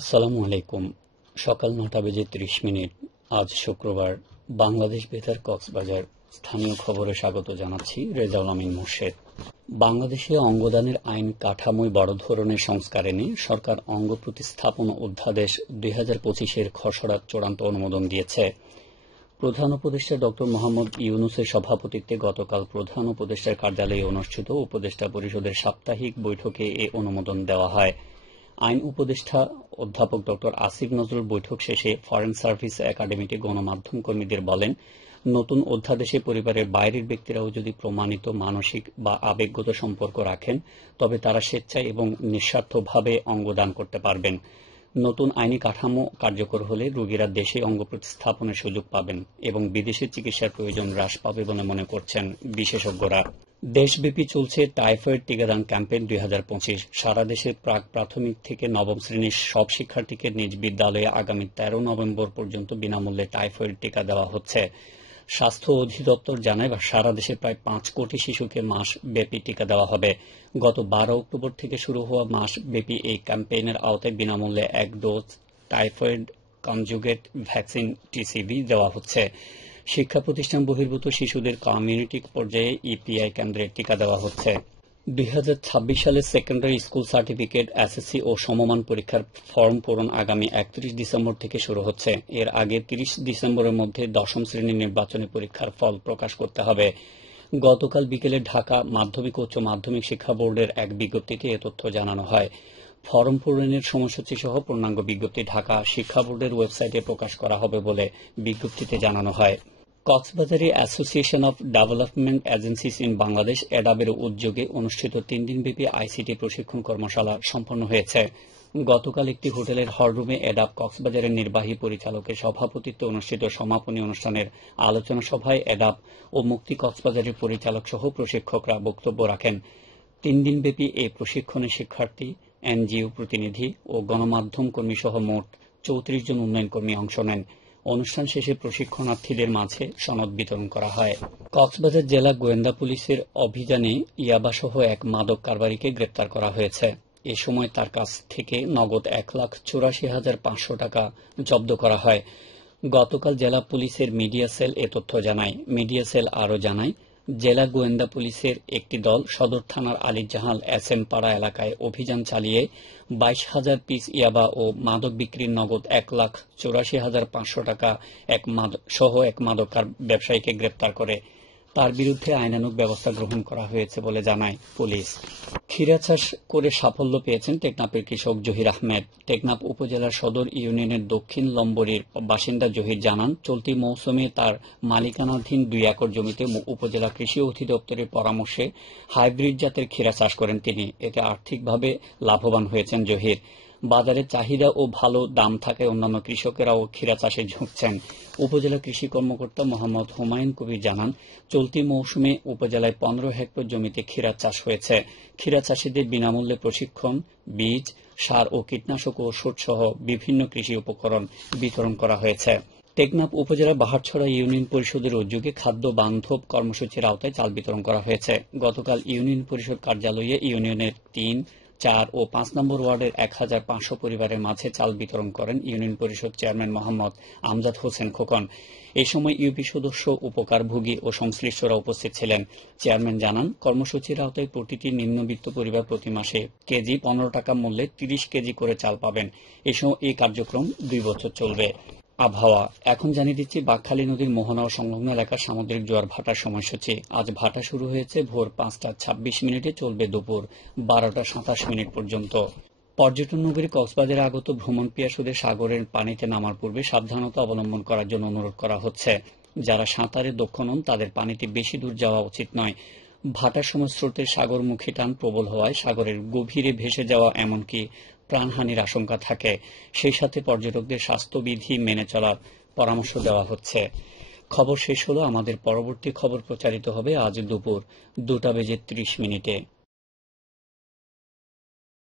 আসসালামু আলাইকুম। সকাল ৯টা বেজে ৩০ মিনিট। আজ শুক্রবার। বাংলাদেশ বেতার কক্সবাজার স্থানীয় খবরে স্বাগত জানাচ্ছি রেজাউল আমিন মোর্শেদ। বাংলাদেশে অঙ্গদানের আইন কাঠামোয় বড় ধরনের সংস্কার এনে সরকার অঙ্গ প্রতিস্থাপন অধ্যাদেশ ২০২৫-এর খসড়া চূড়ান্ত অনুমোদন দিয়েছে। প্রধান উপদেষ্টা ড মোহাম্মদ ইউনূসের সভাপতিত্বে গতকাল প্রধান উপদেষ্টার কার্যালয়ে অনুষ্ঠিত উপদেষ্টা পরিষদের সাপ্তাহিক বৈঠকে এ অনুমোদন দেওয়া হয়। আইন উপদেষ্টা অধ্যাপক ড আসিফ নজরুল বৈঠক শেষে ফরেন সার্ভিস একাডেমিতে গণমাধ্যম কর্মীদের বলেন, নতুন অধ্যাদেশে পরিবারের বাইরের ব্যক্তিরাও যদি প্রমাণিত মানসিক বা আবেগগত সম্পর্ক রাখেন তবে তারা স্বেচ্ছায় এবং নিঃস্বার্থভাবে অঙ্গদান করতে পারবেন। নতুন আইনি কাঠামো কার্যকর হলে রোগীরা দেশে অঙ্গ প্রতিস্থাপনের সুযোগ পাবেন এবং বিদেশে চিকিৎসার প্রয়োজন হ্রাস পাবে বলে মনে করছেন বিশেষজ্ঞরা। দেশব্যাপী চলছে টাইফয়েড টিকাদান ক্যাম্পেইন ২০২৫। সারা দেশের প্রাথমিক থেকে নবম শ্রেণীর সব শিক্ষার্থীকে নিজ বিদ্যালয়ে আগামী ১৩ নভেম্বর পর্যন্ত বিনামূল্যে টাইফয়েড টিকা দেওয়া হচ্ছে। স্বাস্থ্য অধিদপ্তর জানায় সারা দেশে প্রায় ৫ কোটি শিশুকে মাসব্যাপী টিকা দেওয়া হবে। গত ১২ অক্টোবর থেকে শুরু হওয়া মাসব্যাপী এই ক্যাম্পেইনের আওতায় বিনামূল্যে ১ dose typhoid conjugate vaccine TCV দেওয়া হচ্ছে। শিক্ষা প্রতিষ্ঠান বহির্ভূত শিশুদের কমিউনিটি পর্যায়ে ইপিআই কেন্দ্রে টিকা দেওয়া হচ্ছে। ২০২৬ সালে সেকেন্ডারি স্কুল সার্টিফিকেট, এসএসসি ও সমমান পরীক্ষার ফর্ম পূরণ আগামী ৩১ ডিসেম্বর থেকে শুরু হচ্ছে। এর আগে ৩০ ডিসেম্বরের মধ্যে দশম শ্রেণীর নির্বাচনী পরীক্ষার ফল প্রকাশ করতে হবে। গতকাল বিকেলে ঢাকা মাধ্যমিক ও উচ্চ মাধ্যমিক শিক্ষা বোর্ডের এক বিজ্ঞপ্তিতে এ তথ্য জানানো হয়। ফরম পূরণের সময়সূচি সহ পূর্ণাঙ্গ বিজ্ঞপ্তি ঢাকা শিক্ষা বোর্ডের ওয়েবসাইটে প্রকাশ করা হবে বলে বিজ্ঞপ্তিতে জানানো হয়। কক্সবাজারে association of development agencies in Bangladesh এডাবের উদ্যোগে অনুষ্ঠিত ৩ দিনব্যাপী আইসিটি প্রশিক্ষণ কর্মশালা সম্পন্ন হয়েছে। গতকাল একটি হোটেলের হলরুমে এডাব কক্সবাজারের নির্বাহী পরিচালকের সভাপতিত্বে অনুষ্ঠিত সমাপনী অনুষ্ঠানের আলোচনা সভায় এডাব ও মুক্তি কক্সবাজারের পরিচালক সহ প্রশিক্ষকরা বক্তব্য রাখেন। ৩ দিনব্যাপী এই প্রশিক্ষণে শিক্ষার্থী, এনজিও প্রতিনিধি ও গণমাধ্যম কর্মী সহ মোট ৩৪ জন উন্নয়ন কর্মী অংশ নেন। অনুষ্ঠান শেষে প্রশিক্ষণার্থীদের মাঝে সনদ বিতরণ করা হয়। কক্সবাজার জেলা গোয়েন্দা পুলিশের অভিযানে ইয়াবাসহ এক মাদক কারবারিকে গ্রেপ্তার করা হয়েছে। এ সময় তার কাছ থেকে নগদ ১,৮৪,৫০০ টাকা জব্দ করা হয়। গতকাল জেলা পুলিশের মিডিয়া সেল এ তথ্য জানায়। মিডিয়া সেল আরও জানায়, জেলা গোয়েন্দা পুলিশের একটি দল সদর থানার আলীজাহাল এসএম পাড়া এলাকায় অভিযান চালিয়ে ২২,০০০ পিস ইয়াবা ও মাদক বিক্রির নগদ ১,৮৪,৫০০ টাকা সহ এক মাদক ব্যবসায়ীকে গ্রেপ্তার করে। তার বিরুদ্ধে আইনানুগ ব্যবস্থা গ্রহণ করা হয়েছে বলে জানায় পুলিশ। ক্ষীরা চাষ করে সাফল্য পেয়েছেন টেকনাফের কৃষক জহির আহমেদ। টেকনাফ উপজেলার সদর ইউনিয়নের দক্ষিণ লম্বরীর বাসিন্দা জহির জানান, চলতি মৌসুমে তার মালিকানাধীন ২ একর জমিতে উপজেলা কৃষি অধিদপ্তরের পরামর্শে হাইব্রিড জাতের ক্ষীরা চাষ করেন তিনি। এতে আর্থিকভাবে লাভবান হয়েছেন জহির। বাজারে চাহিদা ও ভালো দাম থাকায় অন্যান্য কৃষকেরাও ক্ষীরা চাষে ঝুঁকছেন। উপজেলা কৃষি কর্মকর্তা মোহাম্মদ হুমায়ুন কবির জানান, চলতি মৌসুমে উপজেলায় ১৫ হেক্টর জমিতে ক্ষীরা চাষ হয়েছে। ক্ষীরা চাষিদের বিনামূল্যে প্রশিক্ষণ, বীজ, সার ও কীটনাশক ও ওষুধ সহ বিভিন্ন কৃষি উপকরণ বিতরণ করা হয়েছে। টেকনাফ উপজেলার বাহারছড়া ইউনিয়ন পরিষদের উদ্যোগে খাদ্য বান্ধব কর্মসূচির আওতায় চাল বিতরণ করা হয়েছে। গতকাল ইউনিয়ন পরিষদ কার্যালয়ে ইউনিয়নের ৩, ৪ ও ৫ নম্বর ওয়ার্ডের ১,৫০০ পরিবারের মাঝে চাল বিতরণ করেন ইউনিয়ন পরিষদ চেয়ারম্যান মোহাম্মদ আমজাদ হোসেন খোকন। এ সময় ইউপি সদস্য, উপকারভোগী ও সংশ্লিষ্টরা উপস্থিত ছিলেন। চেয়ারম্যান জানান, কর্মসূচির আওতায় প্রতিটি নিম্নবিত্ত পরিবার প্রতি মাসে কেজি ১৫ টাকা মূল্যে ৩০ কেজি করে চাল পাবেন। এই কার্যক্রম ২ বছর চলবে। আবহাওয়া এখন জানিয়ে দিচ্ছি বাঁকখালী নদীর মোহনা ও সংলগ্ন এলাকার সামুদ্রিক জোয়ার ভাটার সময়সূচি। আজ ভাটা শুরু হয়েছে ভোর ৫টা ২৬ মিনিটে, চলবে দুপুর ১২টা ২৭ মিনিট পর্যন্ত। পর্যটন নগরী কক্সবাজারে আগত ভ্রমণ পিয়াসুদের সাগরের পানিতে নামার পূর্বে সাবধানতা অবলম্বন করার জন্য অনুরোধ করা হচ্ছে। যারা সাঁতারে দক্ষ নন তাদের পানিতে বেশি দূর যাওয়া উচিত নয়। ভাটার সময় স্রোতের সাগরমুখী টান প্রবল হওয়ায় সাগরের গভীরে ভেসে যাওয়া এমনকি প্রাণহানির আশঙ্কা থাকে। সেই সাথে পর্যটকদের স্বাস্থ্যবিধি মেনে চলার পরামর্শ দেওয়া হচ্ছে। খবর শেষ হলো। আমাদের পরবর্তী খবর প্রচারিত হবে আজ দুপুর ২টা বেজে ৩০ মিনিটে।